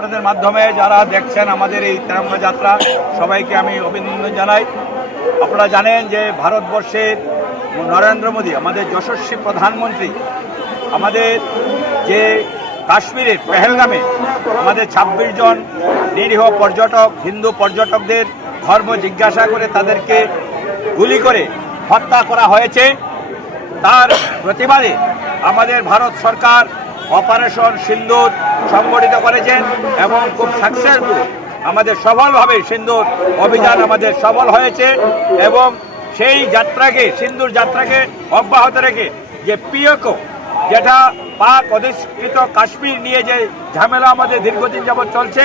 আপনাদের মাধ্যমে যারা দেখছেন আমাদের এই তিরঙ্গা যাত্রা, সবাইকে আমি অভিনন্দন জানাই। আপনারা জানেন যে ভারতবর্ষের নরেন্দ্র মোদী, আমাদের যশস্বী প্রধানমন্ত্রী, আমাদের যে কাশ্মীরের পেহেলগামে আমাদের 26 জন নিরীহ পর্যটক, হিন্দু পর্যটকদের ধর্ম জিজ্ঞাসা করে তাদেরকে গুলি করে হত্যা করা হয়েছে, তার প্রতিবাদে আমাদের ভারত সরকার অপারেশন সিন্দুর সংগঠিত করেছেন এবং খুব সাকসেসফুল আমাদের সফলভাবে সিন্দুর অভিযান আমাদের সফল হয়েছে। এবং সেই যাত্রাকে, সিন্দুর যাত্রাকে অব্যাহত রেখে যে পিওকে, যেটা পাক অধিকৃত কাশ্মীর নিয়ে যে ঝামেলা আমাদের দীর্ঘদিন যাবৎ চলছে,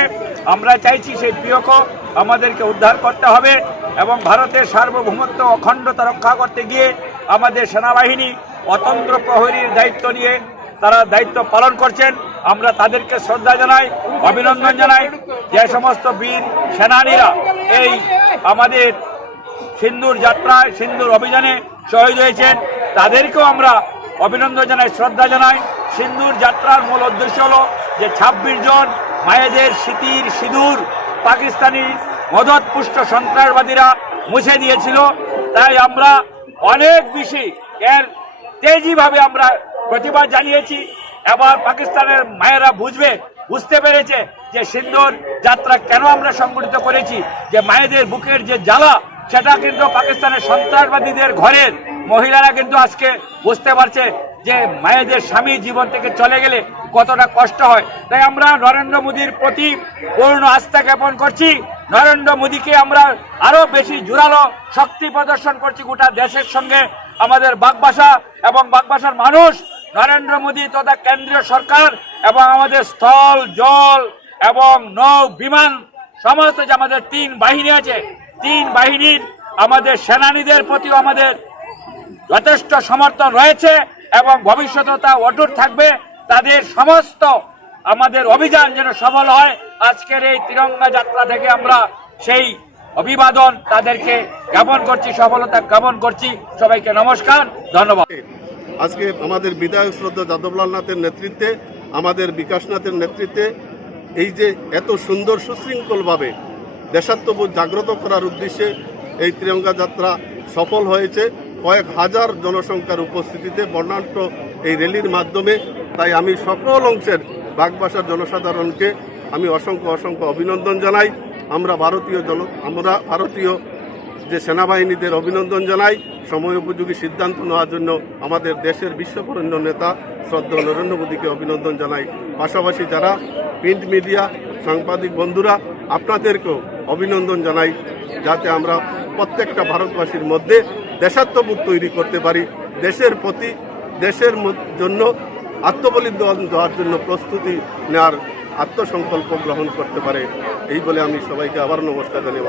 আমরা চাইছি সেই পিওকে আমাদেরকে উদ্ধার করতে হবে এবং ভারতের সার্বভৌমত্ব অখণ্ডতা রক্ষা করতে গিয়ে আমাদের সেনাবাহিনী অতন্ত্র প্রহরীর দায়িত্ব নিয়ে তারা দায়িত্ব পালন করছেন। আমরা তাদেরকে শ্রদ্ধা জানাই, অভিনন্দন জানাই। যে সমস্ত বীর সেনানীরা এই আমাদের সিন্দুর যাত্রায়, সিন্দুর অভিযানে শহীদ হয়েছেন, তাদেরকেও আমরা অভিনন্দন জানাই, শ্রদ্ধা জানাই। সিন্দুর যাত্রার মূল উদ্দেশ্য হলো যে 26 জন মায়েদের স্মৃতির সিঁদুর পাকিস্তানি মদতপুষ্ট সন্ত্রাসবাদীরা মুছে দিয়েছিল। তাই আমরা অনেক বেশি এর তেজিভাবে আমরা প্রতিবাদ জানিয়েছি। এবার পাকিস্তানের মায়েরা বুঝতে পেরেছে যে সিন্দুর যাত্রা কেন আমরা সংগঠিত করেছি, যে মায়েদের বুকের যে জ্বালা, সেটা কিন্তু পাকিস্তানের সন্ত্রাসবাদীদের ঘরের মহিলারা কিন্তু আজকে বুঝতে পারছে যে মায়েদের স্বামী জীবন থেকে চলে গেলে কতটা কষ্ট হয়। তাই আমরা নরেন্দ্র মোদীর প্রতি পূর্ণ আস্থা জ্ঞাপন করছি। নরেন্দ্র মোদীকে আমরা আরো বেশি জোরালো শক্তি প্রদর্শন করছি গোটা দেশের সঙ্গে। আমাদের বাগবাসা এবং বাগবাসার মানুষ নরেন্দ্র মোদী তথা কেন্দ্রীয় সরকার এবং আমাদের স্থল, জল এবং নৌ, বিমান সমস্ত যে আমাদের 3 বাহিনী আছে, 3 বাহিনীর আমাদের সেনানীদের প্রতিও আমাদের যথেষ্ট সমর্থন রয়েছে এবং ভবিষ্যতে তা অটুট থাকবে। তাদের সমস্ত আমাদের অভিযান যেন সফল হয়, আজকের এই তিরঙ্গা যাত্রা থেকে আমরা সেই অভিবাদন তাদেরকে জ্ঞাপন করছি, সফলতা জ্ঞাপন করছি। সবাইকে নমস্কার, ধন্যবাদ। আজকে আমাদের বিধায়ক শ্রদ্ধা যাদবলাল নাথের নেতৃত্বে, আমাদের বিকাশ নাথের নেতৃত্বে এই যে এত সুন্দর সুশৃঙ্খলভাবে দেশাত্মবোধ জাগ্রত করার উদ্দেশ্যে এই তিরঙ্গা যাত্রা সফল হয়েছে কয়েক হাজার জনসংখ্যার উপস্থিতিতে বর্ণাঢ্য এই র্যালির মাধ্যমে। তাই আমি সকল অংশের বাগবাসার জনসাধারণকে আমি অসংখ্য অভিনন্দন জানাই। আমরা ভারতীয় যে সেনাবাহিনীদের অভিনন্দন জানাই। সময় উপযোগী সিদ্ধান্ত নেওয়ার জন্য আমাদের দেশের বিশ্ববরেণ্য নেতা শ্রদ্ধা নরেন্দ্র মোদীকে অভিনন্দন জানাই। পাশাপাশি যারা প্রিন্ট মিডিয়া, সাংবাদিক বন্ধুরা, আপনাদেরকেও অভিনন্দন জানাই, যাতে আমরা প্রত্যেকটা ভারতবাসীর মধ্যে দেশাত্মবোধ তৈরি করতে পারি, দেশের প্রতি, দেশের জন্য আত্মবলিদান দেওয়ার জন্য প্রস্তুতি নেওয়ার আত্মসংকল্প গ্রহণ করতে পারে। এই বলে আমি সবাইকে আবার নমস্কার জানিয়ে